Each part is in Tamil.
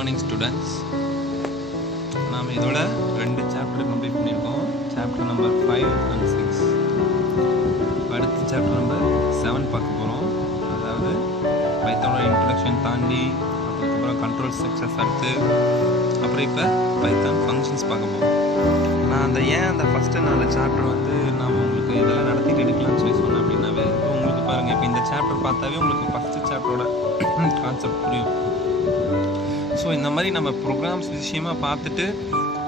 morning students. நாம் இதோட 2 சாப்டர் கம்ப்ளீட் பண்ணியிருக்கோம். Chapter number 5 and 6. அடுத்த சாப்டர் நம்பர் 7 பார்க்க போகிறோம். அதாவது பைத்தானோட இன்ட்ரடக்ஷன் தாண்டி அதுக்கப்புறம் கண்ட்ரோல் ஸ்ட்ரக்சர்ஸ் அடுத்து அப்புறம் இப்போ பைத்தான் ஃபங்க்ஷன்ஸ் பார்க்க போகிறோம். நான் அந்த ஃபஸ்ட்டு 4 சாப்டர் நான் உங்களுக்கு இதெல்லாம் நடத்திட்டு எடுக்கலாம்னு சொல்லி சொன்னேன் அப்படின்னாவே இப்போ உங்களுக்கு பாருங்கள், இப்போ இந்த சாப்டர் பார்த்தாவே உங்களுக்கு ஃபஸ்ட்டு சாப்டரோட கான்செப்ட் புரியும். ஸோ இந்த மாதிரி நம்ம ப்ரோக்ராம்ஸ் விஷயமாக பார்த்துட்டு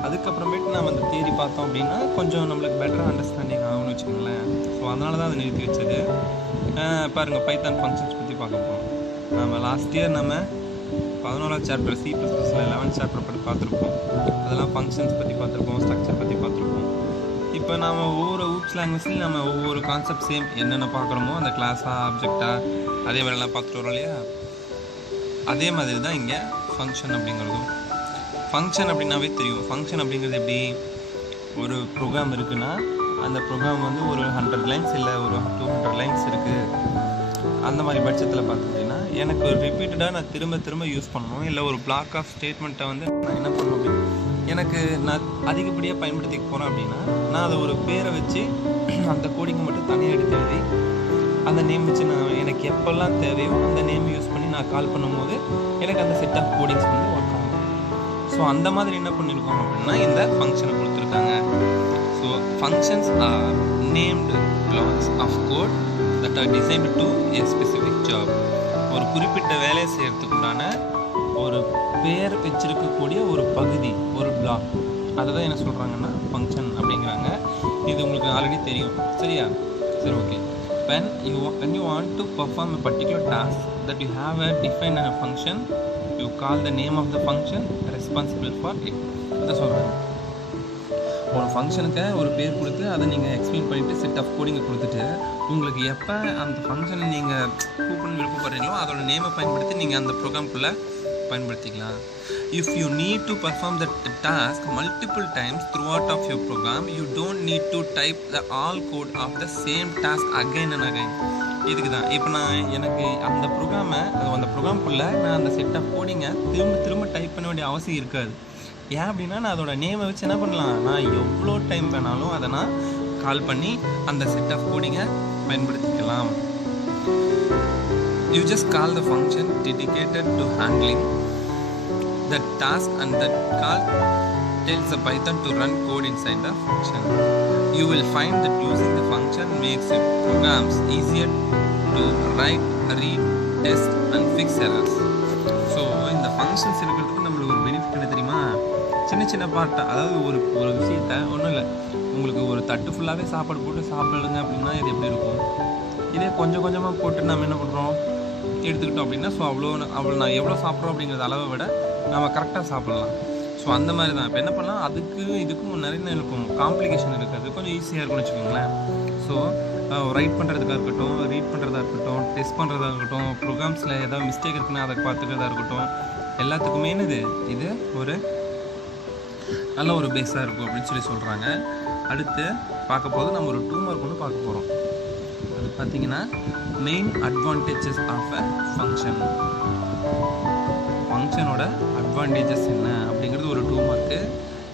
அதுக்கப்புறமேட்டு நம்ம அந்த தியரி பார்த்தோம் அப்படின்னா கொஞ்சம் நம்மளுக்கு பெட்டராக அண்டர்ஸ்டாண்டிங் ஆகும்னு வச்சுக்கோங்களேன். ஸோ அதனால தான் அதை நிறுத்தி வச்சது. பாருங்கள், பைத்தான் ஃபங்க்ஷன்ஸ் பற்றி பார்க்க போகிறோம். நம்ம லாஸ்ட் இயர் நம்ம 11வது சாப்டர் C++ல் 11th சாப்டர் பற்றி பார்த்துருப்போம். அதெல்லாம் ஃபங்க்ஷன்ஸ் பற்றி பார்த்துருப்போம், ஸ்ட்ரக்சர் பற்றி பார்த்துருப்போம். இப்போ நாம் ஒவ்வொரு ஊப்ஸ் லாங்குவேஜ்லையும் நம்ம ஒவ்வொரு கான்செப்ட் சேம் என்னென்ன பார்க்குறோமோ அந்த கிளாஸாக ஆப்ஜெக்டாக அதே மாதிரிலாம் பார்த்துட்டு வரோம் இல்லையா? அதே மாதிரி தான் இங்கே ஃபங்க்ஷன் அப்படிங்கிறதும். ஃபங்க்ஷன் அப்படின்னாவே தெரியும். ஃபங்க்ஷன் அப்படிங்கிறது எப்படி, ஒரு ப்ரோக்ராம் இருக்குன்னா அந்த ப்ரோக்ராம் ஒரு 100 லைன்ஸ் இல்லை ஒரு 200 லைன்ஸ் இருக்குது. அந்த மாதிரி பட்சத்தில் பார்த்தோம் அப்படின்னா எனக்கு ரிப்பீட்டடாக நான் திரும்ப யூஸ் பண்ணணும். இல்லை ஒரு பிளாக் ஆஃப் ஸ்டேட்மெண்ட்டை நான் என்ன பண்ணணும் அப்படின்னு எனக்கு நான் அதிகப்படியாக பயன்படுத்திக்க போகிறேன் அப்படின்னா நான் அதை ஒரு பேரை வச்சு அந்த கோடிங்கை மட்டும் தனியாக எடுத்து எழுதி அந்த நேம் வச்சு நான் எனக்கு எப்போல்லாம் தேவையோ அந்த நேம் யூஸ் பண்ணி நான் கால் பண்ணும்போது எனக்கு அந்த செட் ஆஃப் கோடிங்ஸ் ஒர்க் ஆகும். ஸோ அந்த மாதிரி என்ன பண்ணியிருக்கோம் அப்படின்னா இந்த ஃபங்க்ஷனை கொடுத்துருக்காங்க. So functions are named blocks of code that are designed to a specific job. ஒரு குறிப்பிட்ட வேலையை செய்கிறதுக்குண்டான ஒரு பேர் வச்சிருக்கக்கூடிய ஒரு பகுதி, ஒரு பிளாக், அதை தான் என்ன சொல்கிறாங்கன்னா ஃபங்க்ஷன் அப்படிங்கிறாங்க. இது உங்களுக்கு ஆல்ரெடி தெரியும், சரியா? சரி, okay. When you want to perform a particular task that you have a defined a function, you call the name of the function responsible for it. அதை சொல்கிறாங்க. ஒரு ஃபங்க்ஷனுக்கு ஒரு பேர் கொடுத்து அதை நீங்கள் எக்ஸ்பிளைன் பண்ணிவிட்டு செட் ஆஃப் கோடிங்கை கொடுத்துட்டு உங்களுக்கு எப்போ அந்த ஃபங்க்ஷனை நீங்கள் கூப்பிட்டு விருப்பப்படுறீங்களோ அதோட நேமை பயன்படுத்தி நீங்கள் அந்த ப்ரோக்ராம்குள்ளே பயன்படுத்திக்கலாம். If you need to perform the task multiple times throughout of your program, you don't need to type the all code of the same task again and again. இதுக்கு தான் இப்போ எனக்கு அந்த ப்ரோக்ராம்குள்ளே நான் அந்த செட் ஆஃப் கோடிங்கை திரும்ப டைப் பண்ண வேண்டிய அவசியம் இருக்காது. ஏன் அப்படின்னா நான் அதோட நேமை வச்சு என்ன பண்ணலாம், நான் எவ்வளோ டைம் வேணாலும் அதை நான் கால் பண்ணி அந்த செட் ஆஃப் கோடிங்கை பயன்படுத்திக்கலாம். You just call the function dedicated to handling the task and that call tells the Python to run code inside the function. You will find that using the function makes your programs easier to write, read, test and fix errors. So இந்த functions இருக்கிறதுக்கு நம்மளுக்கு ஒரு பெனிஃபிட் என்ன தெரியுமா? சின்ன பார்ட்டாக, அதாவது ஒரு விஷயத்தை ஒன்றும் இல்லை, உங்களுக்கு ஒரு தட்டு ஃபுல்லாகவே சாப்பாடு போட்டு சாப்பிடுங்க அப்படின்னா இது எப்படி இருக்கும்? இதே கொஞ்சமாக போட்டு நம்ம என்ன பண்ணுறோம், எடுத்துக்கிட்டோம் அப்படின்னா ஸோ அவ்வளோ நான் எவ்வளோ சாப்பிட்றோம் அப்படிங்கிறது அளவை விட நம்ம கரெக்டாக சாப்பிட்லாம். ஸோ அந்த மாதிரி தான் இப்போ என்ன பண்ணலாம், இதுக்கும் நிறைய இருக்கும், காம்ப்ளிகேஷன் இருக்குது, கொஞ்சம் ஈஸியாக இருக்கும்னு வச்சுக்கோங்களேன். ஸோ ரைட் பண்ணுறதுக்காக இருக்கட்டும், ரீட் பண்ணுறதா இருக்கட்டும், டெஸ்ட் பண்ணுறதா இருக்கட்டும், ப்ரோக்ராம்ஸில் ஏதாவது மிஸ்டேக் இருக்குன்னா அதை பார்த்துக்கிறதா இருக்கட்டும், எல்லாத்துக்குமே இது ஒரு நல்ல ஒரு பேஸாக இருக்கும் அப்படின்னு சொல்லி சொல்கிறாங்க. அடுத்து பார்க்க போது நம்ம ஒரு 2 மார்க் ஒன்று பார்க்க போகிறோம். அது பார்த்தீங்கன்னா main advantages of a function. ஃபங்க்ஷனோட அட்வான்டேஜஸ் என்ன அப்படிங்கிறது ஒரு 2 mark.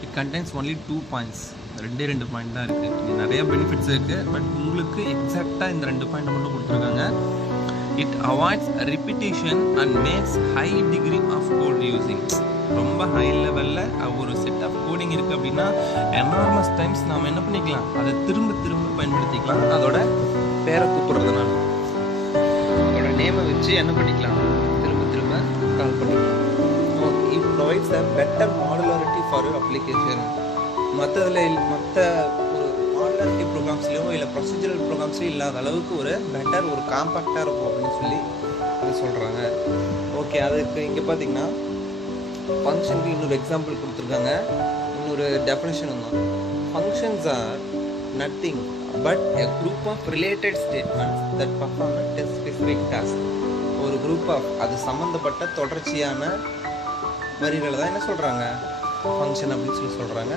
It contains only 2 points. 2 point தான் இருக்குது. இது நிறைய பெனிஃபிட்ஸ் இருக்குது, பட் உங்களுக்கு எக்ஸாக்டாக இந்த 2 பாயிண்ட் மட்டும் கொடுத்துருக்காங்க. It avoids repetition and makes high degree of code using. ரொம்ப ஹை லெவலில் ஒரு செட் ஆஃப் கோடிங் இருக்குது அப்படின்னா எனார்மஸ் டைம்ஸ் நாம் என்ன பண்ணிக்கலாம், அதை திரும்ப பயன்படுத்திக்கலாம். அதோட பேரை கூப்பிட்றதுனால அதோட நேமை வச்சு என்ன பண்ணிக்கலாம், திரும்ப கால் பண்ணிக்கலாம். It provides a better modularity for your application. மற்ற ஒரு மாடுலாரிட்டி ப்ரோக்ராம்ஸ்லையோ இல்லை ப்ரொசீஜரல் ப்ரோக்ராம்ஸ்லையும் இல்லாத அளவுக்கு ஒரு பெட்டர் ஒரு காம்பேக்டாக இருக்கும் அப்படின்னு சொல்லி அதை சொல்கிறாங்க. ஓகே, அதுக்கு இங்கே பார்த்தீங்கன்னா ஃபங்க்ஷனுக்கு இன்னொரு எக்ஸாம்பிள் கொடுத்துருக்காங்க, இன்னொரு டெஃபினேஷன் தான். Functions R nothing but a group of related statements that perform a specific task. ஒரு குரூப் ஆஃப் அது சம்மந்தப்பட்ட தொடர்ச்சியான வரிகளை தான் என்ன சொல்கிறாங்க, ஃபங்க்ஷன் அப்படின்னு சொல்லி சொல்கிறாங்க.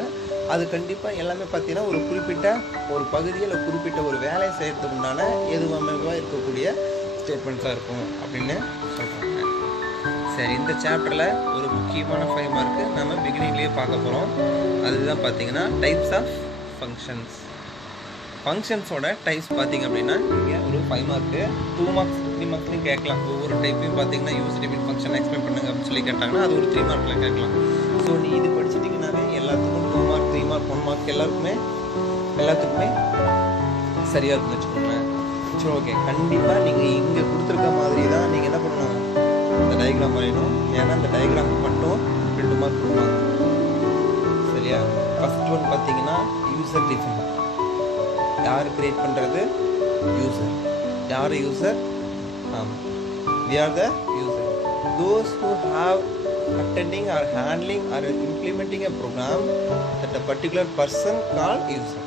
அது கண்டிப்பாக எல்லாமே பார்த்தீங்கன்னா ஒரு குறிப்பிட்ட ஒரு பகுதியில் குறிப்பிட்ட ஒரு வேலையை செய்கிறதுக்கு உண்டான எதுவாக இருக்கக்கூடிய ஸ்டேட்மெண்ட்ஸாக இருக்கும் அப்படின்னு சொல்கிறாங்க. சரி, இந்த சாப்டரில் ஒரு முக்கியமான 5 மார்க்கு நம்ம பிகினிங்லேயே பார்க்க போகிறோம். அதுதான் பார்த்தீங்கன்னா டைப்ஸ் ஆஃப் ஃபங்க்ஷன்ஸ். ஃபங்க்ஷன்ஸோட டைப்ஸ் பார்த்தீங்க அப்படின்னா இங்கே ஒரு 5 மார்க்கு 2 மார்க்ஸ் 3 மார்க்ஸ்லையும் கேட்கலாம். ஒவ்வொரு டைப்பையும் பார்த்தீங்கன்னா யூஸ் டிஃபைன் ஃபங்க்ஷன் எக்ஸ்பிளைன் பண்ணுங்க அப்படின்னு சொல்லி கேட்டாங்கன்னா அது ஒரு 3 மார்க்கில் கேட்கலாம். ஸோ நீ இது படிச்சிட்டிங்கன்னாவே எல்லாத்துக்கும் 2 மார்க் 3 மார்க் 1 மார்க் எல்லாத்துக்குமே சரியாக இருக்குன்னு வச்சுக்கோங்களேன். சரி, ஓகே. கண்டிப்பாக நீங்கள் இங்கே கொடுத்துருக்க மாதிரி தான் நீங்கள் என்ன பண்ணணும், இந்த டயக்ராம் வரையணும். ஏன்னா இந்த டயக்ராமுக்கு மட்டும் 2 மார்க் கொடுப்பாங்க. சரியா? ஃபர்ஸ்ட் ஒன் பார்த்தீங்கன்னா யூசர் டிஃபைன். யார் கிரியேட் பண்ணுறது? யூசர். யார் யூசர்? ஆமாம், we are the user. Those who have attending or handling or implementing a program that a particular person called user.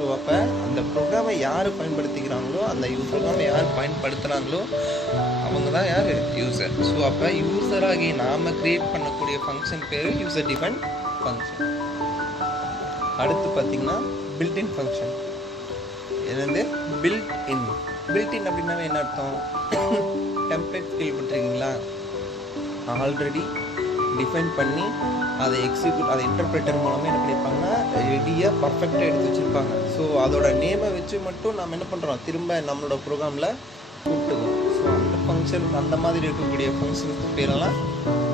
So அப்போ அந்த ப்ரோக்ராமை யார் பயன்படுத்திக்கிறாங்களோ, அந்த ப்ரோக்ராமை யார் பயன்படுத்துகிறாங்களோ அவங்க தான் யார்? யூசர். ஸோ அப்போ யூசராகி நாம் க்ரியேட் பண்ணக்கூடிய ஃபங்க்ஷன் பேர் யூசர் டிஃபைன் ஃபங்க்ஷன். அடுத்து பார்த்திங்கன்னா பில்ட்-இன் ஃபங்க்ஷன். என்னது? பில்ட்-இன். பில்ட்-இன் அப்படின்னாவே என்ன அர்த்தம்? டெம்ப்ளேட் கேள்விப்பட்டிருக்கீங்களா? ஆல்ரெடி டிஃபைன் பண்ணி அதை அதை இன்டர்பிரேட்டர் மூலமாக என்ன பண்ணியிருப்பாங்கன்னா ரெடியாக பர்ஃபெக்டாக எடுத்து வச்சுருப்பாங்க. ஸோ அதோட நேமை வச்சு மட்டும் நம்ம என்ன பண்ணுறோம், திரும்ப நம்மளோட ப்ரோக்ராமில் கூப்பிட்டுக்கோம். ஸோ அந்த ஃபங்க்ஷன் அந்த மாதிரி இருக்கக்கூடிய ஃபங்க்ஷனுக்கு பேரெல்லாம்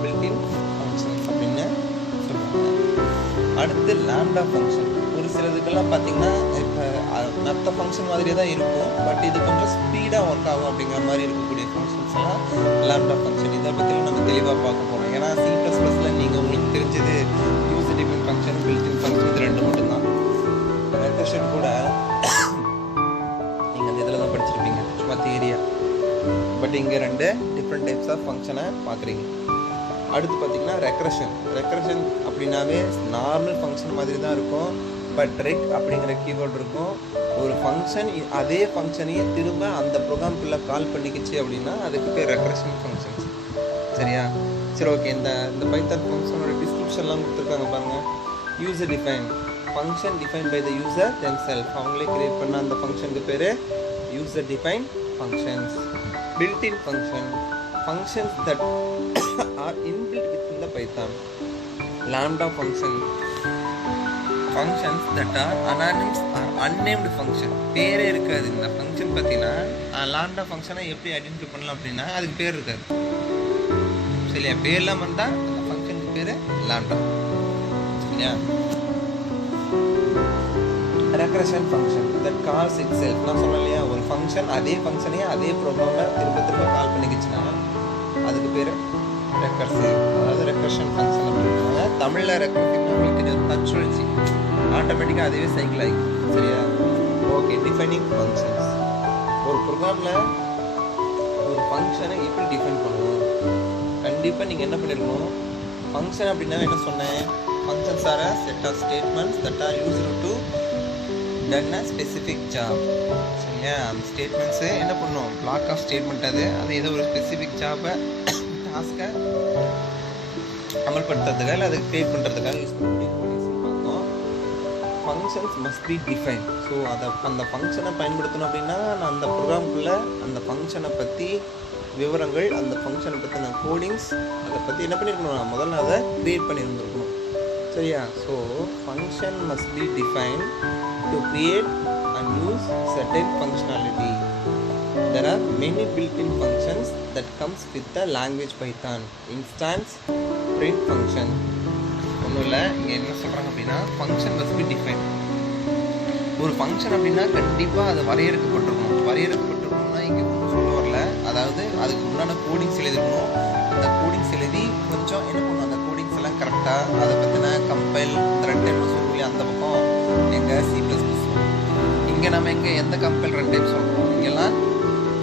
பில்ட்-இன் ஃபங்க்ஷன் அப்படின்னு சொல்லுவாங்க. அடுத்து லாம்டா ஃபங்க்ஷன். ஒரு சிலதுக்கெல்லாம் பார்த்தீங்கன்னா இப்போ மற்ற ஃபங்க்ஷன் மாதிரியே தான் இருக்கும், பட் இது கொஞ்சம் ஸ்பீடாக ஒர்க் ஆகும் அப்படிங்கிற மாதிரி இருக்கக்கூடிய ஃபங்க்ஷன்ஸ் எல்லாம் லாம்டா ஃபங்க்ஷன். இதை பற்றிலாம் நம்ம தெளிவாக பார்க்க போகிறோம். ஏன்னா C++ல் நீங்கள் உங்களுக்கு தெரிஞ்சது user define function, built-in function, இது 2 மட்டும்தான். ரெக்கர்ஷன் கூட நீங்கள் அந்த இதில் தான் படிச்சிருப்பீங்க, சும்மா தியரியா. பட் இங்கே 2 டிஃப்ரெண்ட் டைப்ஸ் ஆஃப் ஃபங்க்ஷனை பார்க்குறீங்க. அடுத்து பார்த்தீங்கன்னா ரெக்கர்ஷன் அப்படின்னாவே நார்மல் ஃபங்க்ஷன் மாதிரி தான் இருக்கும். பட் ரெக் அப்படிங்கிற கீவேர்டு இருக்கும். ஒரு ஃபங்க்ஷன் அதே ஃபங்க்ஷனையே திரும்ப அந்த ப்ரோக்ராம்குள்ளே கால் பண்ணிக்கிச்சு அப்படின்னா அதுக்கு பேர் ரெக்கர்ஷன் ஃபங்க்ஷன்ஸ். சரியா? சரி, ஓகே. இந்த பைத்தான் ஃபங்க்ஷனோட டிஸ்கிரிப்ஷன்லாம் கொடுத்துருக்காங்க பாருங்கள். User define function define by the user themselves. அவங்களே கிரியேட் பண்ண அந்த ஃபங்க்ஷனுக்கு பேர் user define functions. Built in function functions that are inbuilt within the Python. Lambda function functions that are anonymous or unnamed function. பேரே இருக்காது இந்த ஃபங்க்ஷன். பார்த்தீங்கன்னா லாம்டா ஃபங்க்ஷனை எப்படி ஐடென்டிஃபை பண்ணலாம் அப்படின்னா அதுக்கு பேர் இருக்காது. சரியா? பேர்லாம் வந்தால் அந்த ஃபங்க்ஷனுக்கு பேர் லாம்டா. சரியா? Recursion function that calls it self. நான் சொன்னேன் இல்லையா, ஒரு ஃபங்க்ஷன் அதே ஃபங்க்ஷனையே அதே ப்ரோக்ராமில் திரும்ப கால் பண்ணிக்கிச்சுன்னா அதுக்கு பேர் ரெக்கர்சிவ். அதாவது ரெக்கர்ஷன் ஃபங்க்ஷன் அப்படின்னாங்க. தமிழில் ரெக்கர்சிவ் உங்களுக்கு தெரியும், தச்சுழற்சி. ஆட்டோமேட்டிக்காக அதுவே சைக்கிள் ஆகிக்கும். சரியா? ஓகே. Defining functions. ஒரு ப்ரோக்ராமில் ஒரு ஃபங்க்ஷனை எப்படி டிஃபைன் பண்ணணும்? கண்டிப்பாக நீங்கள் என்ன பண்ணிருக்கணும், ஃபங்க்ஷன் அப்படின்னா என்ன சொன்னேன், functions are set of statements that are used to done a specific job. சரியா? அந்த ஸ்டேட்மெண்ட்ஸு என்ன பண்ணணும், பிளாக் ஆஃப் ஸ்டேட்மெண்ட். அது ஏதோ ஒரு ஸ்பெசிஃபிக் ஜாபை டாஸ்க்கை அமல்படுத்துறதுக்காக இல்லை அதை க்ரியேட் பண்ணுறதுக்காக யூஸ் பண்ணி பார்த்தோம். Functions must be define. So அந்த ஃபங்க்ஷனை பயன்படுத்தணும் அப்படின்னா நான் அந்த ப்ரோக்ராம்குள்ளே அந்த ஃபங்க்ஷனை பற்றி விவரங்கள், அந்த ஃபங்க்ஷனை பற்றின கோடிங்ஸ், அதை பற்றி என்ன பண்ணியிருக்கணும், நான் முதல்ல அதை க்ரியேட் பண்ணியிருந்துருக்கணும். சரியா? So function must be define to create and use certain functionality. There are many built-in functions that comes with the language Python. Instance, print function. ஒன்றும் இல்லை, இங்கே என்ன சொல்கிறாங்க அப்படின்னா ஃபங்க்ஷன் மஸ்ட் பி டிஃபைன். ஒரு ஃபங்க்ஷன் அப்படின்னா கண்டிப்பாக அது வரையறுக்கப்பட்டிருக்கணும்னா இங்கே ஒன்றும் சொல்ல வரல. அதாவது அதுக்கு முன்னாடி கோடிங்ஸ் எழுதிருக்கணும். அந்த கோடிங்ஸ் எழுதி கொஞ்சம் என்ன பண்ணணும், அந்த கோடிங்ஸ் எல்லாம் கரெக்டாக அதை பற்றின கம்பைல் த்ரெட் டைம் சொல்லி அந்த பக்கம் எங்கள் C++. இங்கே நம்ம எந்த கம்பைல் ரன் டைம் சொல்கிறோம், இங்கெல்லாம்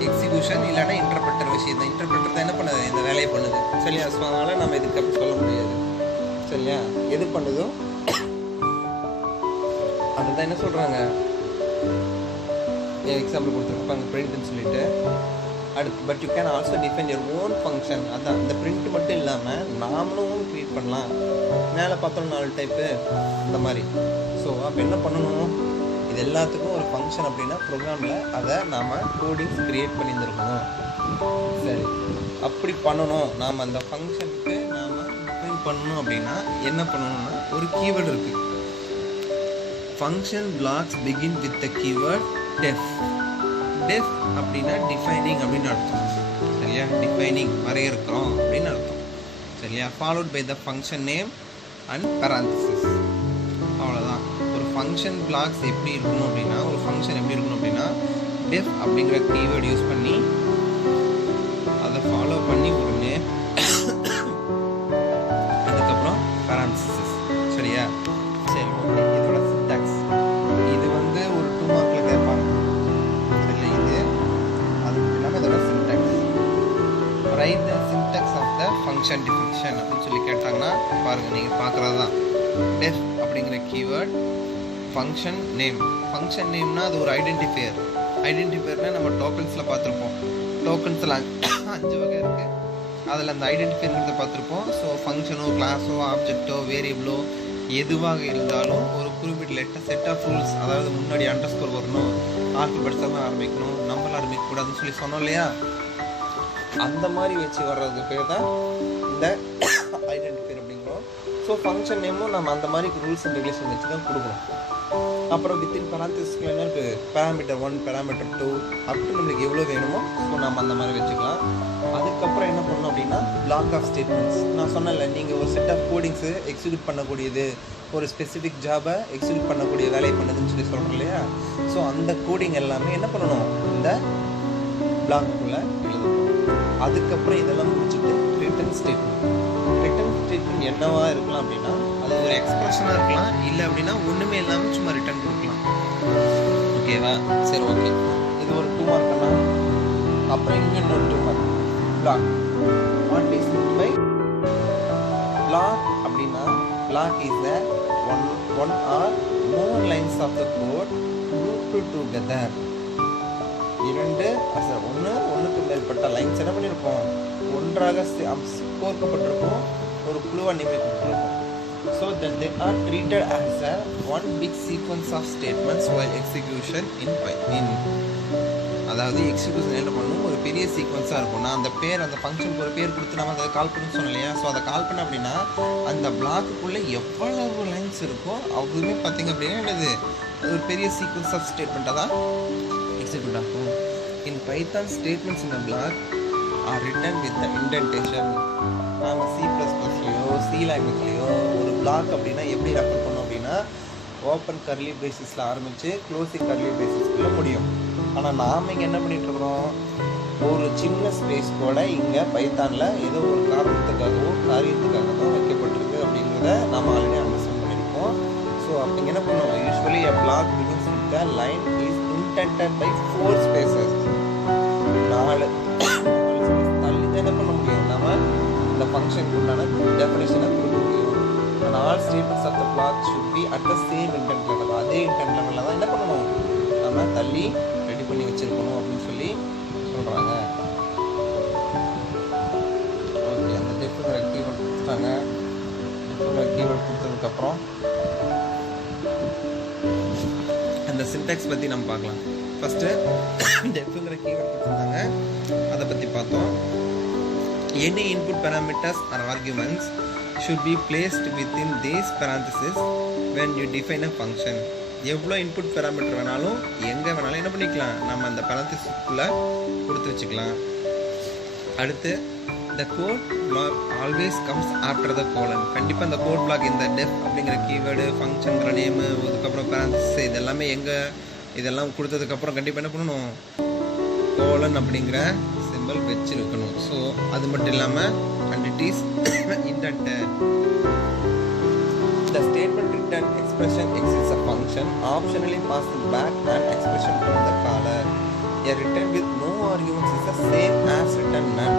எக்ஸிக்யூஷன் இல்லைன்னா இன்டர்பிரட்டர் விஷயம். இந்த இன்டர்பிரட்டர் தான் என்ன பண்ணுது, இந்த வேலையை பண்ணுது. சரியா? ஸோ அதனால் நம்ம இதுக்கு அப்படி சொல்ல முடியாது. சரியா? எது பண்ணுதோ அதுதான் என்ன சொல்கிறாங்க, எக்ஸாம்பிள் கொடுத்துருப்பாங்க பிரிண்ட்னு சொல்லிட்டு. அடுத்து but you can also define your own function. அதான் இந்த பிரிண்ட் மட்டும் இல்லாமல் நாமளும் க்ரியேட் பண்ணலாம். மேலே பார்த்தோம் 4 டைப்பு அந்த மாதிரி. ஸோ அப்போ என்ன பண்ணணும், இது எல்லாத்துக்கும் ஒரு ஃபங்க்ஷன் அப்படின்னா ப்ரோக்ராமில் அதை நாம் கோடிங்ஸ் க்ரியேட் பண்ணியிருந்துருக்கணும். சரி, அப்படி பண்ணணும், நாம் அந்த ஃபங்க்ஷனுக்கு நாம் டிஃபைன் பண்ணணும் அப்படின்னா என்ன பண்ணணும்னா ஒரு கீவேர்டு இருக்குது. Function blocks begin with the keyword def. Def அப்படின்னா டிஃபைனிங் அப்படின்னு அர்த்தம். சரியா, டிஃபைனிங் வரையறுக்கிறோம் அப்படின்னு அர்த்தம். சரியா, followed by the function name and parenthesis. அவ்வளோதான். ஒரு ஃபங்க்ஷன் பிளாக்ஸ் எப்படி இருக்கணும் அப்படின்னா, ஒரு ஃபங்க்ஷன் எப்படி இருக்கணும் அப்படின்னா டெஃப் அப்படிங்கிற கீவேர்டு யூஸ் பண்ணி அதை ஃபாலோ பண்ணி ஒரு நேம், அதுக்கப்புறம் parenthesis. சரியா, சரி ஓகே. இதோட சின்டாக்ஸ் இது வந்து ஒரு 2 மார்க்கில் கேட்பாங்க. சரியா, இது அது இல்லாமல் இதோட syntax right the syntax of the function definition அப்படின்னு சொல்லி கேட்டாங்கன்னா பாருங்கள், நீங்கள் பார்க்குறது தான். டெஃப் அப்படிங்கிற கீவேர்ட், ஃபங்க்ஷன் நேம். ஃபங்க்ஷன் நேம்னா அது ஒரு ஐடென்டிஃபையர். ஐடென்டிஃபையர்னால் நம்ம டோக்கன்ஸில் பார்த்துருப்போம். டோக்கன்ஸில் 5 வகை இருக்குது. அதில் அந்த ஐடென்டிஃபையர்ங்கிறத பார்த்துருப்போம். ஸோ ஃபங்க்ஷனோ கிளாஸோ ஆப்ஜெக்டோ வேரியபிளோ எதுவாக இருந்தாலும் ஒரு குறிப்பிட்ட செட் ஆஃப் ரூல்ஸ், அதாவது முன்னாடி அண்டர்ஸ்கோர் வரணும், ஆல்ஃபபெட்ஸாக தான் ஆரம்பிக்கணும், நம்பர் ஆரம்பிக்கக்கூடாதுன்னு சொல்லி சொன்னோம் இல்லையா, அந்த மாதிரி வச்சு வர்றது பேர் தான் இந்த ஐடென்டிஃபையர் அப்படிங்கிறோம். ஸோ ஃபங்க்ஷன் நேமும் நம்ம அந்த மாதிரி ரூல்ஸ் அண்ட் ரெகுலேஷன் வச்சு தான் கொடுக்கணும். அப்புறம் வித்தின் parenthesis என்ன இருக்குது, பேராமீட்டர் 1, பேராமீட்டர் 2 அப்படி நம்மளுக்கு எவ்வளோ வேணுமோ ஸோ நம்ம அந்த மாதிரி வச்சுக்கலாம். அதுக்கப்புறம் என்ன பண்ணணும் அப்படின்னா பிளாக் ஆஃப் ஸ்டேட்மெண்ட்ஸ். நான் சொன்னேன்ல, நீங்கள் ஒரு செட் ஆஃப் கோடிங்ஸு எக்ஸிக்யூட் பண்ணக்கூடியது, ஒரு ஸ்பெசிஃபிக் ஜாபை எக்ஸிக்யூட் பண்ணக்கூடிய வேலையை பண்ணுதுன்னு சொல்லி சொல்கிறோம் இல்லையா. ஸோ அந்த கோடிங் எல்லாமே என்ன பண்ணணும், இந்த பிளாக்குள்ளே எழுதணும். அதுக்கப்புறம் இதெல்லாம் முடிச்சுட்டு ரிட்டன் ஸ்டேட்மெண்ட். ரிட்டன் ஸ்டேட்மெண்ட் என்னவா இருக்கலாம் அப்படின்னா, அது ஒரு எக்ஸ்பிரஷனாக இருக்கலாம், இல்லை அப்படின்னா ஒன்றுமே இல்லாமல் சும்மா ரிட்டன் கொடுக்கலாம். ஓகேவா, சரி ஓகே. இது ஒரு 2 மார்க்னா, அப்புறம் இங்கே இன்னொரு 2 mark. Block. What is by block அப்படின்னா, block is the one or more lines of the code grouped together. ஒன்றுக்கு மேற்பட்ட லைன்ஸ் என்ன பண்ணியிருக்கோம், ஒன்றாக கோர்க்கப்பட்டிருக்கும், ஒரு குழுவாக நியமிக்கப்பட்டிருக்கும். So that they are treated as a one big sequence of statements while execution in அதாவது எக்ஸிக்யூஷன் என்ன பண்ணணும், ஒரு பெரிய சீக்வன்ஸாக இருக்கும். நான் அந்த பேர், அந்த ஃபங்க்ஷனுக்கு ஒரு பேர் கொடுத்து நம்ம அதை கால் பண்ணி சொன்னோம் இல்லையா. ஸோ அதை கால் பண்ண அப்படின்னா அந்த பிளாக்குக்குள்ளே எவ்வளவு லைன்ஸ் இருக்கோ அதுவுமே பார்த்திங்க அப்படின்னா என்னது, ஒரு பெரிய சீக்வன்ஸ் ஆஃப் ஸ்டேட்மெண்ட்டாக தான் எக்ஸிக்யூட் ஆகும். In Python, statements in a block are written with the indentation. நாம் C++லையோ C லாங்குவேஜ்லையோ ஒரு பிளாக் அப்படின்னா எப்படி ரெஃபர் பண்ணோம் அப்படின்னா, ஓப்பன் கர்லி பேசிஸில் ஆரம்பித்து க்ளோசிங் கர்லி பேசிஸ்க்குள்ளே முடியும். ஆனால் நாம் இங்கே என்ன பண்ணிகிட்ருக்குறோம், ஒரு சின்ன ஸ்பேஸ் கூட இங்கே பைத்தானில் ஏதோ ஒரு காரணத்துக்காகவோ காரியத்துக்காகவோ வைக்கப்பட்டிருக்கு அப்படிங்கிறத நாம் ஆல்ரெடி அண்டர்ஸ்டாண்ட் பண்ணியிருக்கோம். ஸோ அப்போ என்ன பண்ணுவோம், usually a block begins with the line is indented by 4 spaces. 4 தள்ளி தான் என்ன பண்ண முடியும், நம்ம இந்த ஃபங்க்ஷனுக்கு உண்டான டெஃபினேஷனை கொடுக்க முடியும். And all statements of the block should be at the same indent level. அதே இன்டென்ட் லெவலில் தான் என்ன பண்ணணும், நம்ம தள்ளி ரெடி பண்ணி வச்சுருக்கணும் அப்படின்னு சொல்லி சொல்கிறாங்க. ஓகே, அந்த டெஃப்ங்கிற கீவேர்ட் கொடுத்துட்டாங்க. டெஃப்ங்கிற கீவேர்ட் கொடுத்ததுக்கப்புறம் அந்த சின்டாக்ஸ் பற்றி நம்ம பார்க்கலாம். ஃபஸ்ட்டு டெஃப்ங்கிற கீவேர்ட் கொடுத்துருந்தாங்க, அதை பற்றி பார்த்தோம். Any input parameters or arguments should be placed within these parentheses when you define a function. எவ்வளோ இன்புட் பேராமீட்டர் வேணாலும் எங்கே வேணாலும் என்ன பண்ணிக்கலாம், நம்ம அந்த parenthesesக்குள்ளே கொடுத்து வச்சுக்கலாம். அடுத்து the code block always comes after the colon. கண்டிப்பாக இந்த கோட் பிளாக், இந்த டெஃப் அப்படிங்கிற கீவேர்டு, ஃபங்க்ஷனுங்கிற நேமு, அதுக்கப்புறம் parentheses இதெல்லாமே இதெல்லாம் கொடுத்ததுக்கப்புறம் கண்டிப்பாக என்ன பண்ணணும், கோலன் அப்படிங்கிற சிம்பிள் வச்சிருக்கணும். ஸோ அது மட்டும் இல்லாமல் and it is indented. The statement return expression exits a function optionally passing back an expression from the caller. A return with no arguments is the same as return none.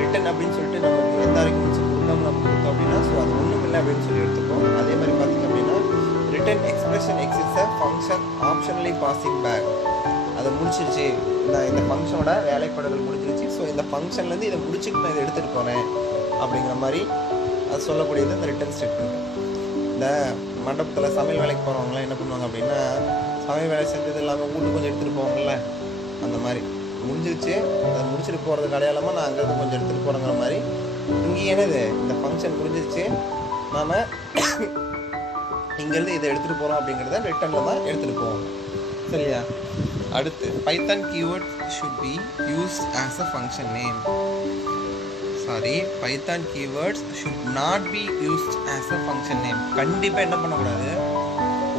Return அப்படின்னு சொல்லிட்டு நமக்கு எந்த ஆர்குமெண்ட்ஸும் கொடுக்காம நம்ம கொடுத்தோம் அப்படின்னா ஸோ அது ஒன்றும் இல்லை அப்படின்னு சொல்லி எடுத்துப்போம். அதே மாதிரி பார்த்திங்க அப்படின்னா return expression exits a function optionally passing back. அதை முடிச்சிருச்சு, இந்த ஃபங்க்ஷனோட வேலைப்பாடுகள் முடிஞ்சிருச்சு, ஸோ இந்த ஃபங்க்ஷன்லேருந்து இதை முடிச்சுட்டு நான் இதை எடுத்துகிட்டு போகிறேன் அப்படிங்கிற மாதிரி அது சொல்லக்கூடியது இந்த ரிட்டர்ன் ஸ்டேட்மெண்ட். இந்த மண்டபத்தில் சமையல் வேலைக்கு போகிறவங்களாம் என்ன பண்ணுவாங்க அப்படின்னா, சமையல் வேலை செஞ்சது இல்லாமல் வீட்டுக்கு கொஞ்சம் எடுத்துகிட்டு போவாங்கள்ல, அந்த மாதிரி முடிஞ்சிருச்சு, அதை முடிச்சுட்டு போகிறதுக்கு அடையாளமாக நான் அங்கேருந்து கொஞ்சம் எடுத்துகிட்டு போகிறேங்கிற மாதிரி இங்கே என்னது இந்த ஃபங்க்ஷன் முடிஞ்சிருச்சு, நாம் இங்கேருந்து இதை எடுத்துகிட்டு போகிறோம் அப்படிங்கிறத ரிட்டர்னில் தான் எடுத்துகிட்டு போவோம். சரியா? அடுத்து Python keyword should be used as a function name. Python keywords should not be used as a function name. கண்டிப்பாக என்ன பண்ணக்கூடாது,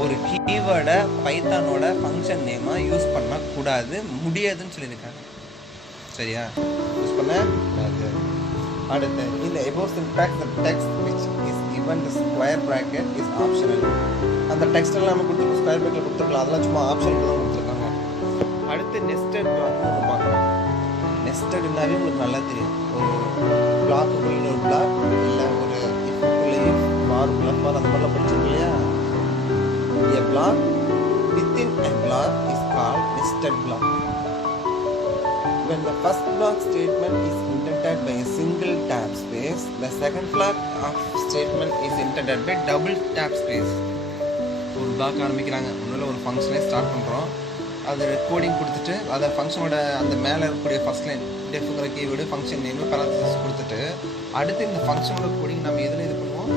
ஒரு கீவேர்டை பைத்தானோட ஃபங்க்ஷன் நேமாக யூஸ் பண்ணக்கூடாது, முடியாதுன்னு சொல்லியிருக்காங்க. சரியா? யூஸ் பண்ணக்கூடாது. அடுத்து இந்த above syntax the text which is given the square bracket is optional. அந்த டெக்ஸ்ட் எல்லாம் நம்ம கொடுத்துருக்கோம், ஸ்கொயர் பிராக்கெட்டில் கொடுத்துருக்கலாம், அதெல்லாம் சும்மா ஆப்ஷனுக்கு தான் கொடுத்துருக்காங்க. அடுத்து நெஸ்டட் பிளாக்னு ஒன்று பார்க்கலாம். நெஸ்டட்னாவே உங்களுக்கு நல்லா தெரியும், ஒரு பிளாக்குக்குள்ள இன்னொரு பிளாக், இல்லை ஒரு இஃப்குள்ளே இஃப், பாருக்குள்ள பார், அந்த மாதிரிலாம் படிச்சிருக்கு இல்லையா? A block within a block is called nested block. When the first block statement is indented by a single tab space, the second block of statement is indented by double tab space. ஒரு பிளாக் ஆரம்பிக்கிறாங்க, முன்னால் ஒரு ஃபங்க்ஷனே ஸ்டார்ட் பண்ணுறோம், அது கோடிங் கொடுத்துட்டு அதை ஃபங்க்ஷனோட அந்த மேலே இருக்கக்கூடிய ஃபர்ஸ்ட் லைன் டெஃப்ங்கிற கீவேர்டு ஃபங்க்ஷன் நேமு பேரான்தசிஸ் கொடுத்துட்டு அடுத்து இந்த ஃபங்க்ஷனோட கோடிங் நம்ம எதில் இது பண்ணுவோம்,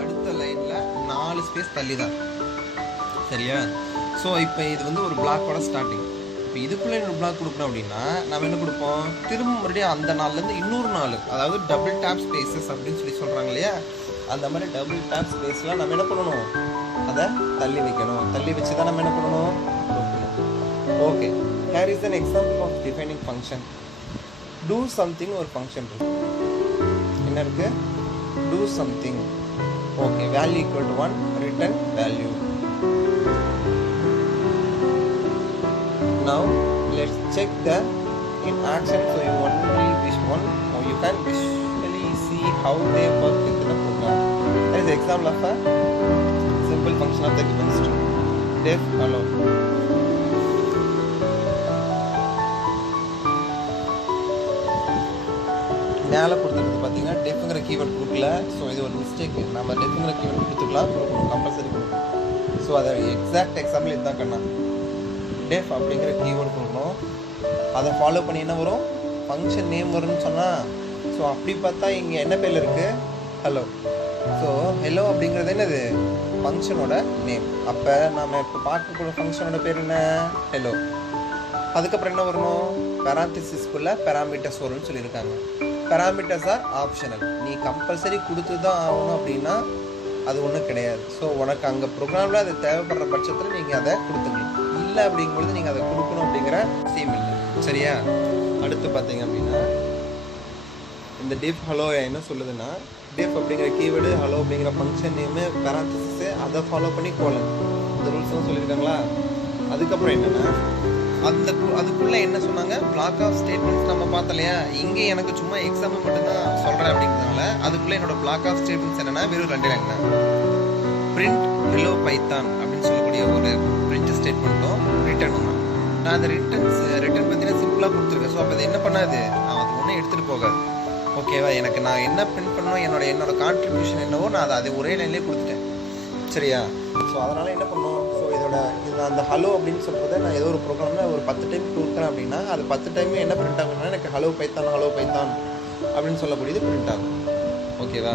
அடுத்த லைனில் 4 ஸ்பேஸ் தள்ளி தான். சரியா? ஸோ இப்போ இது வந்து ஒரு பிளாக்கோட ஸ்டார்டிங். இப்போ இதுக்குள்ளே ஒரு பிளாக் கொடுக்கணும் அப்படின்னா நம்ம என்ன கொடுப்போம், திரும்ப மறுபடியும் அந்த நாள்லேருந்து இன்னொரு நாள், அதாவது டபுள் டேப் ஸ்பேசஸ் அப்படின்னு சொல்லி சொல்கிறாங்க இல்லையா, அந்த மாதிரி டபுள் டேப் ஸ்பேஸ்லாம் நம்ம என்ன பண்ணணும், அதை தள்ளி வைக்கணும். தள்ளி வச்சு தான் நம்ம என்ன பண்ணணும், கொடுக்கணும். Okay, here is an example of defining function. do something ஒரு ஃபங்க்ஷன் இருக்கு, என்ன இருக்கு, do something. Okay, value equal to 1, return value. Now let's check the in action. So you only wish one, or you can visually see how they work within the program. There is example of a simple function of the given string def hello. மேலே கொடுத்துருக்கு பார்த்தீங்கன்னா டெஃப்ங்கிற கீவேர்ட் கொடுக்கல. ஸோ இது ஒரு மிஸ்டேக், நம்ம டெஃப்ங்கிற கீவேர்ட் கொடுத்துக்கலாம், கொடுக்கணும், கம்பல்சரி கொடுக்கணும். ஸோ அதை எக்ஸாக்ட் எக்ஸாம்பிள் இதுதான் கண்ணா, டெஃப் அப்படிங்கிற கீவேர்ட் கொடுக்கணும், அதை ஃபாலோ பண்ணி என்ன வரும், ஃபங்க்ஷன் நேம் வரும்னு சொன்னால். ஸோ அப்படி பார்த்தா இங்கே என்ன பேரில் இருக்குது, ஹலோ. ஸோ ஹலோ அப்படிங்கிறது என்னது, ஃபங்க்ஷனோட நேம். அப்போ நாம் இப்போ பார்க்கக்கூடிய ஃபங்க்ஷனோட பேர் என்ன, ஹலோ. அதுக்கப்புறம் என்ன வரணும், பேரான்தசிஸ்குள்ளே பேராமீட்டர்ஸ் வரும்னு சொல்லியிருக்காங்க. பேராமீட்டர்ஸ் ஆர் ஆப்ஷனல், நீ கம்பல்சரி கொடுத்து தான் ஆகணும் அப்படின்னா அது ஒன்றும் கிடையாது. ஸோ உனக்கு அங்கே ப்ரோக்ராமில் அது தேவைப்படுற பட்சத்தில் நீங்கள் அதை கொடுத்துக்கலாம், இல்லை அப்படிங்கும்பொழுது நீங்கள் அதை கொடுக்கணும் அப்படிங்கிற அவசியம் இல்லை. சரியா? அடுத்து பார்த்தீங்க அப்படின்னா இந்த டெஃப் ஹலோ என்ன சொல்லுதுன்னா, டெஃப் அப்படிங்கிற கீவேர்டு, ஹலோ அப்படிங்கிற ஃபங்க்ஷன் நேமு, பேரான்தசிஸ், அதை ஃபாலோ பண்ணி கோலன், இந்த ரூல்ஸ்லாம் சொல்லியிருக்காங்களா. அதுக்கப்புறம் என்னென்னா அதுக்குள்ளே என்ன சொன்னாங்க, பிளாக் ஆஃப் ஸ்டேட்மெண்ட்ஸ் நம்ம பார்த்தலையா. இங்கே எனக்கு சும்மா எக்ஸாம்பிள் மட்டும்தான் சொல்கிறேன் அப்படிங்கிறதுனால அதுக்குள்ளே என்னோட பிளாக் ஆஃப் ஸ்டேட்மெண்ட்ஸ் என்னென்னா வெறும் 2 லைன் தான். பிரிண்ட் ஹலோ பைத்தான் அப்படின்னு சொல்லக்கூடிய ஒரு பிரிண்ட் ஸ்டேட்மெண்ட்டும் ரிட்டர்னும் தான். நான் அந்த ரிட்டர்ன் பார்த்தீங்கன்னா சிம்பிளாக கொடுத்துருக்கேன். ஸோ அப்போ அது என்ன பண்ணாது, அது ஒன்றும் எடுத்துகிட்டு போகாது. ஓகேவா? எனக்கு நான் என்ன பிரிண்ட் பண்ணணும், என்னோட கான்ட்ரிபியூஷன் என்னவோ நான் அதை ஒரே லைன்லேயே கொடுத்துட்டேன். சரியா? ஸோ அதனால் என்ன பண்ணணும், ஸோ இது அந்த ஹலோ அப்படின்னு சொல்கிறத நான் ஏதோ ஒரு ப்ரோக்ராமில் ஒரு 10 டைம் கொடுக்குறேன் அப்படின்னா அது 10 டைமே என்ன பிரிண்ட் ஆகும்னா எனக்கு ஹலோ பைத்தான் அப்படின்னு சொல்லக்கூடியது பிரிண்ட் ஆகும். ஓகேவா?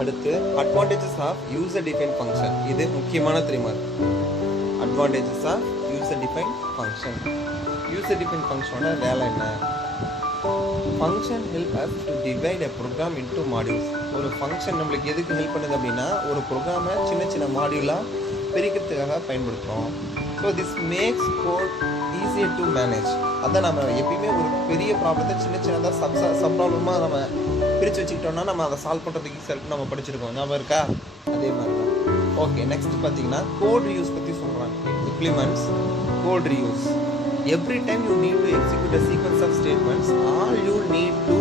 அடுத்து advantages of user define function. இது முக்கியமான தெரியுமா, advantages of user define function. User define ஃபங்க்ஷனோட வேலை என்ன, function help us to divide a program into modules. ஒரு ஃபங்க்ஷன் நம்மளுக்கு எதுக்கு ஹெல்ப் பண்ணுது அப்படின்னா ஒரு ப்ரோக்ராமை சின்ன மாடியூலாக பிரிக்கிறதுக்காக பயன்படுத்துகிறோம். So this makes code easier to manage. அதை நம்ம எப்பயுமே ஒரு பெரிய ப்ராப்ளத்தை சின்னதாக சப் ப்ராப்ளமாக நம்ம பிரித்து வச்சுக்கிட்டோம்னா நம்ம அதை சால்வ் பண்ணுறதுக்கு ஈஸியாக இருக்குன்னு நம்ம படிச்சிருக்கோம், ஞாபகம் இருக்கா? அதே மாதிரி தான். ஓகே, நெக்ஸ்ட் பார்த்தீங்கன்னா கோட் ரீயூஸ் பற்றி சொல்கிறாங்க. Implements code reuse. Every time you need to execute a sequence of statements, all you need to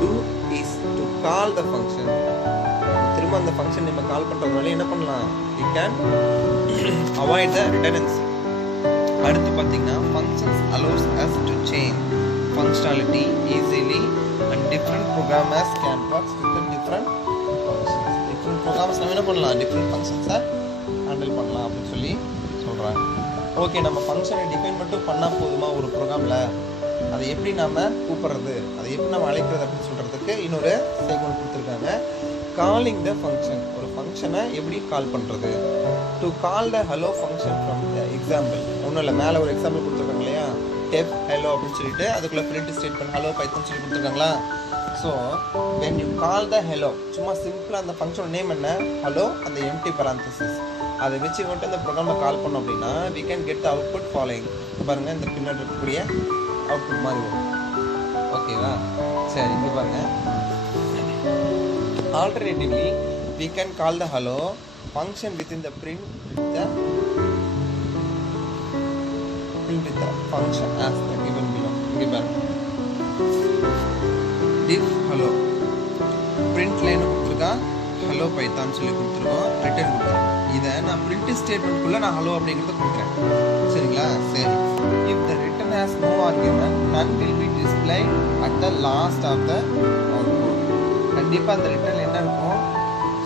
do is to call the function. திரும்ப அந்த ஃபங்க்ஷன் நம்ம கால் பண்ணுறதுனால என்ன பண்ணலாம், we can avoid the redundancy. அடுத்து பார்த்தீங்கன்னா functions allows us to change functionality easily and different programmers can work with the different functions. Different programmers நம்ம என்ன பண்ணலாம், different functions handle பண்ணலாம் அப்படின்னு சொல்லி சொல்கிறாங்க. ஓகே, நம்ம ஃபங்க்ஷனை டிஃபைன் மட்டும் பண்ணால் போதுமா ஒரு ப்ரோக்ராமில்? அதை எப்படி நம்ம கூப்பிட்றது, அதை எப்படி நம்ம அழைக்கிறது அப்படின்னு சொல்கிறதுக்கு இன்னொரு செக்மெண்ட் கொடுத்துருக்காங்க. Calling the function. ஒரு ஃபங்க்ஷனை எப்படி கால் பண்ணுறது. To call the hello function from the example. ஒன்றும் இல்லை, மேலே ஒரு எக்ஸாம்பிள் கொடுத்துருக்காங்க இல்லையா, டெஃப் ஹலோ அப்படின்னு சொல்லிட்டு அதுக்குள்ளே பிரிண்ட் ஸ்டேட்மெண்ட் ஹலோ பைத்தன் சொல்லி கொடுத்துருக்காங்களா. So when you call the hello, சும்மா சிம்பிளாக அந்த ஃபங்க்ஷனோட நேம் என்ன, ஹலோ, அந்த எம்டி parenthesis அதை வச்சு மட்டும் இந்த ப்ரோக்ராமில் கால் பண்ணோம் அப்படின்னா we can get the output following. பாருங்கள், இந்த பின்னாடி இருக்கக்கூடிய அவுட்புட் மாதிரி வரும். ஓகேவா? சரி, இங்கே பாருங்கள். Alternatively, we can call the hello function within the print with the function as the given below. இங்கே பாருங்கள், diff hello print line கொடுத்துருக்கா, ஹலோ பைத்தான் சொல்லி கொடுத்துருக்கோம், ரிட்டர்ன் கொடுத்துருக்கோம். இதை நான் பிரிண்ட் ஸ்டேட்மெண்ட்குள்ளே நான் ஹலோ அப்படிங்கிறத கொடுக்குறேன். சரிங்களா? சரி. If the return has no argument none will be displayed at the last of the output. கண்டிப்பாக அந்த ரிட்டர்னில் என்ன இருக்கும்,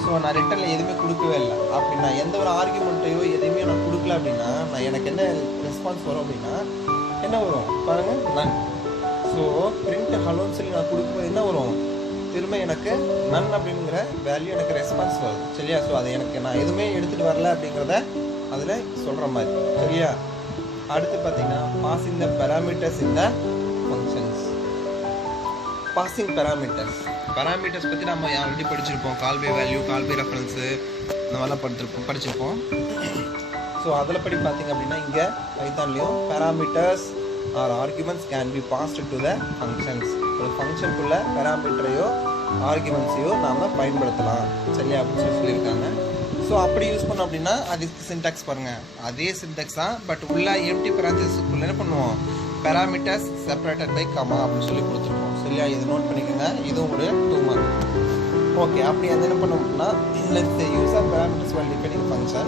ஸோ நான் ரிட்டர்னில் எதுவுமே கொடுக்கவே இல்லை அப்படின்னா, எந்த ஒரு ஆர்குமெண்ட்டையோ எதுவுமே நான் கொடுக்கல அப்படின்னா நான் எனக்கு என்ன ரெஸ்பான்ஸ் வரும் அப்படின்னா என்ன வரும் பாருங்கள், நன். ஸோ பிரிண்ட் ஹலோன்னு சொல்லி நான் கொடுக்கும்போது என்ன வரும், திரும்ப எனக்கு நன் அப்படிங்கிற வேல்யூ எனக்கு ரெஸ்பான்ஸ் வருது. சரியா? ஸோ அதை எனக்கு நான் எதுவுமே எடுத்துகிட்டு வரல அப்படிங்கிறத அதில் சொல்கிற மாதிரி. சரியா? அடுத்து பார்த்தீங்கன்னா passing the parameters in the functions. Passing parameters பற்றி நம்ம ஆல்ரெடி படிச்சிருப்போம். Call by value, call by reference, இந்த மாதிரிலாம் படிச்சிருப்போம். ஸோ அதில் படி பார்த்தீங்க அப்படின்னா இங்கே பைத்தான்லேயும் parameters or arguments can be passed to the functions. ஒரு ஃபங்க்ஷனுக்குள்ளே பேராமீட்டரையோ ஆர்குமெண்ட்ஸையோ நாம் பயன்படுத்தலாம். சரியா? அப்படின்னு சொல்லியிருக்காங்க. ஸோ அப்படி யூஸ் பண்ணோம் அப்படின்னா அதுக்கு சின்டாக்ஸ் பாருங்கள், அதே சின்டாக்ஸ் தான், பட் உள்ள எம்டி பேராமீட்டர்ஸ்க்குள்ளே என்ன பண்ணுவோம், பேராமீட்டர்ஸ் செப்பரேட்டட் பை கமா அப்படின்னு சொல்லி கொடுத்துருக்கோம். சரியா? இது நோட் பண்ணிக்கோங்க, இதுவும் ஒரு 2 மார்க். ஓகே, அப்படி அது என்ன பண்ணோம்னா let's say use of parameters while defining function.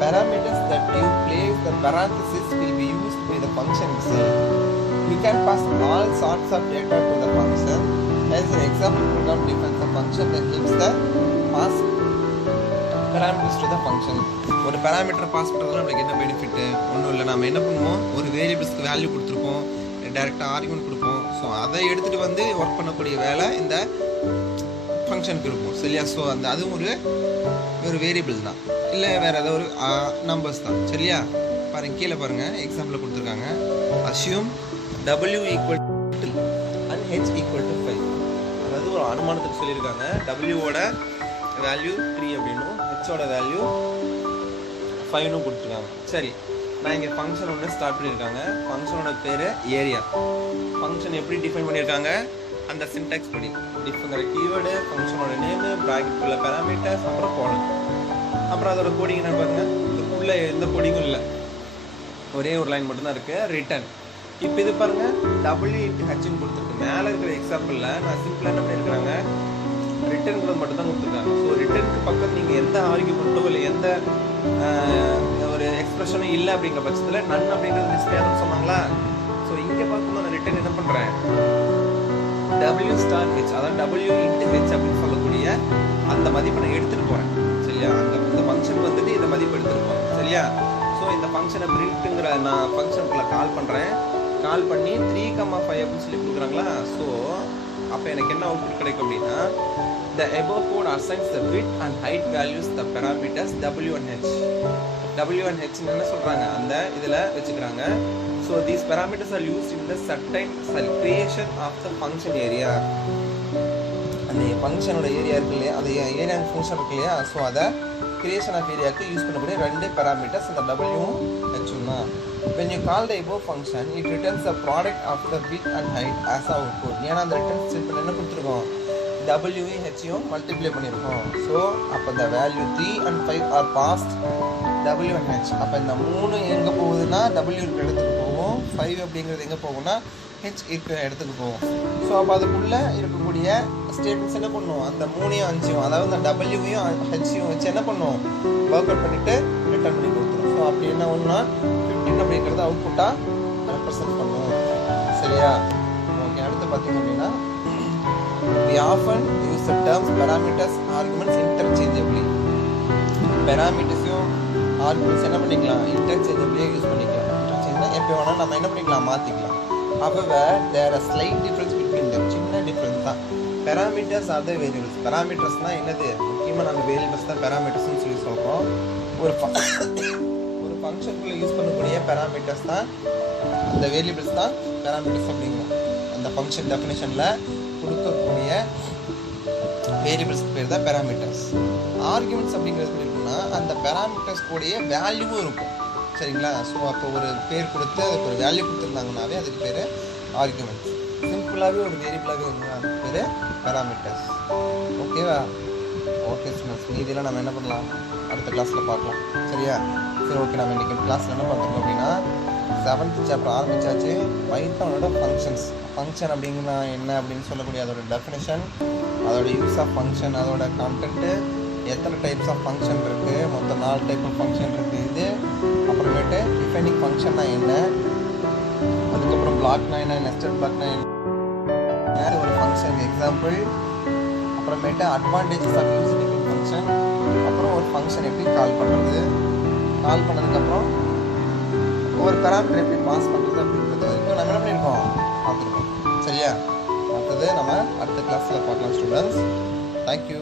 Parameters that you place the parenthesis will be used by the function itself. You can pass all sorts of data to the function. As an example program defines a function that gives the pass parameters to the function. ஒரு பேராமீட்டர் பாஸ் பண்ணுறதுல நமக்கு என்ன பெனிஃபிட்டு, ஒன்றும் இல்லை. நம்ம என்ன பண்ணுவோம், ஒரு வேரியபிள்ஸ்க்கு வேல்யூ கொடுத்துருப்போம், டைரெக்டாக ஆர்குமெண்ட் கொடுப்போம். ஸோ அதை எடுத்துகிட்டு வந்து ஒர்க் பண்ணக்கூடிய வேலை இந்த ஃபங்க்ஷனுக்கு இருக்கும். சரியா? ஸோ அந்த அதுவும் ஒரு வேரியபிள் தான், இல்லை வேறு ஏதாவது ஒரு நம்பர்ஸ் தான். சரியா? பாருங்க, கீழே பாருங்கள், எக்ஸாம்பிள் கொடுத்துருக்காங்க. Assume w equal to and h equal to 5. அதாவது ஒரு அனுமானத்துக்கு சொல்லியிருக்காங்க. w-ஓட வேல்யூ 3 அப்படின்னும் h-ஓட வேல்யூ 5ன்னு கொடுத்துருக்காங்க. சரி, நான் இங்கே ஃபங்க்ஷன் ஒன்று ஸ்டார்ட் பண்ணியிருக்காங்க. ஃபங்க்ஷனோட பேர் ஏரியா. ஃபங்க்ஷன் எப்படி டிஃபைன் பண்ணியிருக்காங்க, அந்த சின்டாக்ஸ் படி டிஃப்ங்கிற கீவேர்டு, ஃபங்க்ஷனோட நேமு, ப்ராக்கெட்டுக்குள்ள பேராமீட்டர்ஸ், அப்புறம் கோலன். அப்புறம் அதோட கோடிங் என்ன பாருங்கள், இதுக்குள்ளே எந்த கோடிங்கும் இல்லை, ஒரே ஒரு லைன் மட்டும்தான் இருக்குது, ரிட்டர்ன். இப்போ இது பாருங்கள், w/hன்னு கொடுத்துருக்கு. மேலே இருக்கிற எக்ஸாம்பிளில் நான் சிம்பிளாக என்ன பண்ணியிருக்கிறாங்க, ரிட்டர்ன்கிறது மட்டும் தான் கொடுத்துருக்காங்க. ஸோ ரிட்டர்னுக்கு பக்கம் நீங்கள் எந்த ஆர்குமெண்ட்டோ இல்லை எந்த ஒரு எக்ஸ்பிரஷனும் இல்லை அப்படிங்கிற பட்சத்தில் நன் அப்படிங்கிறது டிஸ்பிளே ஆகும்னு சொன்னாங்களா. ஸோ இங்கே பார்க்கும்போது நான் ரிட்டர்ன் என்ன பண்ணுறேன், w*h, அதாவது w*h அப்படின்னு சொல்லக்கூடிய அந்த மதிப்பை நான் எடுத்துகிட்டு போகிறேன். சரியா? அந்த ஃபங்க்ஷன் வந்துட்டு இந்த மதிப்பு எடுத்துகிட்டு போகிறேன். சரியா? ஸோ இந்த ஃபங்க்ஷனை பிரிண்ட்டுங்கிற நான் ஃபங்க்ஷனுக்குள்ளே கால் பண்ணுறேன். கால் பண்ணி 3,5 அப்படின்னு சொல்லி கொடுக்குறாங்களா. ஸோ அப்போ எனக்கு என்ன அவுட்புட் கிடைக்கும் அப்படின்னா, the above code assigns the width and height values the parameters w and h. w and h என்ன சொல்கிறாங்க, அந்த இதில் வச்சுக்கிறாங்க. So these parameters are used in the certain creation of the function area. அந்த ஃபங்க்ஷனோட ஏரியா இருக்கு இல்லையா, அது ஏரியா ஃபங்க்ஷன் இருக்கு இல்லையா, ஸோ அதை கிரியேஷன் ஆஃப் ஏரியாவுக்கு யூஸ் பண்ணக்கூடிய 2 பேராமீட்டர்ஸ் இந்த w h தான். when you call the above function it returns the product of the width and height as output. ஏன்னா அந்த ரிட்டர்ன் ஸ்டேட்மெண்ட் என்ன கொடுத்துருக்கோம், w-ஐயும் h-ஐயும் மல்டிப்ளை பண்ணியிருக்கோம். ஸோ அப்போ the value 3 and 5 are passed w and h. அப்போ இந்த 3 எங்கே போகுதுன்னா w இருக்கிற இடத்துக்கு போகும், 5 அப்படிங்கிறது எங்கே போகும்னா h இருக்கிற இடத்துக்கு போகும். ஸோ அப்போ அதுக்குள்ளே இருக்கக்கூடிய ஸ்டேட்மெண்ட்ஸ் என்ன பண்ணும், அந்த 3யும் 5யும், அதாவது அந்த w-யும் h-யும் வச்சு என்ன பண்ணும், ஒர்க் அவுட் பண்ணிவிட்டு ரிட்டர்ன் பண்ணி கொடுத்துரும். ஸோ அப்படி என்ன ஒன்றுனா 15 அப்படிங்கிறது அவுட்புட்டாக ரெப்ரசன்ட் பண்ணும். சரியா? ஓகே, அடுத்து பார்த்தீங்க அப்படின்னா we often use the terms parameters arguments interchangeably. parameters arguments என்ன பண்ணிக்கலாம், இன்டர்சேஞ்சபிளியே யூஸ் பண்ணிக்கலாம். இன்டர்சேஞ்ச்னா எப்போ வேணாலும் நம்ம என்ன பண்ணிக்கலாம், மாற்றிக்கலாம். அப்போ there are slight difference between them, சின்ன டிஃப்ரென்ஸ் தான். Parameters are the variables. பெராமீட்டர்ஸ்னால் என்னது, முக்கியமாக நம்ம வேரியபிள்ஸ் தான் பெராமீட்டர்ஸ்னு சொல்லி சொல்கிறோம். ஒரு ஃபங்க்ஷனுக்குள்ளே யூஸ் பண்ணக்கூடிய பெராமீட்டர்ஸ் தான், அந்த வேரியபிள்ஸ் தான் பெராமீட்டர்ஸ் அப்படிங்கிறோம். அந்த ஃபங்க்ஷன் டெஃபினேஷனில் கொடுக்கக்கூடிய வேரியபிள்ஸ் பேர் தான் பெராமீட்டர்ஸ். ஆர்குமெண்ட்ஸ் அப்படிங்கிறது எப்படி இருக்குன்னா, அந்த பெராமீட்டர்ஸ் கூடயே வேல்யூவும் இருக்கும். சரிங்களா? ஸோ அப்போ ஒரு பேர் கொடுத்து அதுக்கு ஒரு வேல்யூ கொடுத்துருந்தாங்கனாவே அதுக்கு பேர் ஆர்குமெண்ட்ஸ். சிம்பிளாகவே ஒரு வேரியபிளாகவே இருந்தால் அதுக்கு பேர் பெராமீட்டர்ஸ். ஓகேவா? ஓகே ஸ்டூடெண்ட்ஸ், மீதியெல்லாம் நம்ம என்ன பண்ணலாம், அடுத்த கிளாஸில் பார்க்கலாம். சரியா? சரி, ஓகே. நம்ம இன்றைக்கி கிளாஸில் என்ன பண்ணுறோம் அப்படின்னா, 7th சாப்டர் ஆரம்பித்தாச்சு. பைத்தானோட ஃபங்க்ஷன் அப்படிங்கன்னா என்ன அப்படின்னு சொல்லக்கூடிய அதோட டெஃபினேஷன், அதோட யூஸ் ஆஃப் ஃபங்க்ஷன், அதோட கண்டென்ட்டு, எத்தனை டைப்ஸ் ஆஃப் ஃபங்க்ஷன் இருக்குது, மொத்தம் 4 டைப் ஆஃப் ஃபங்க்ஷன் இருக்குது. இது அப்புறமேட்டு டிஃபைனிங் ஃபங்க்ஷன்னா என்ன, அதுக்கப்புறம் பிளாக்னா என்ன, நெஸ்டட் பிளாக்னா என்ன, ஒரு ஃபங்க்ஷன் எக்ஸாம்பிள், அப்புறமேட்டு அட்வான்டேஜஸ் ஆஃப் யூசிங் ஃபங்க்ஷன், அப்புறம் ஒரு ஃபங்க்ஷன் எப்படி கால் பண்ணுறது, கால் பண்ணதுக்கப்புறம் ஒரு பெராமீட்டர் எப்படி பாஸ் பண்ணுறது அப்படின்றது வரைக்கும் நம்ம என்ன பண்ணியிருக்கோம், பார்த்துருக்கோம். சரியா? அடுத்தது நம்ம அடுத்த கிளாஸில் பார்க்கலாம் ஸ்டூடெண்ட்ஸ். தேங்க்யூ.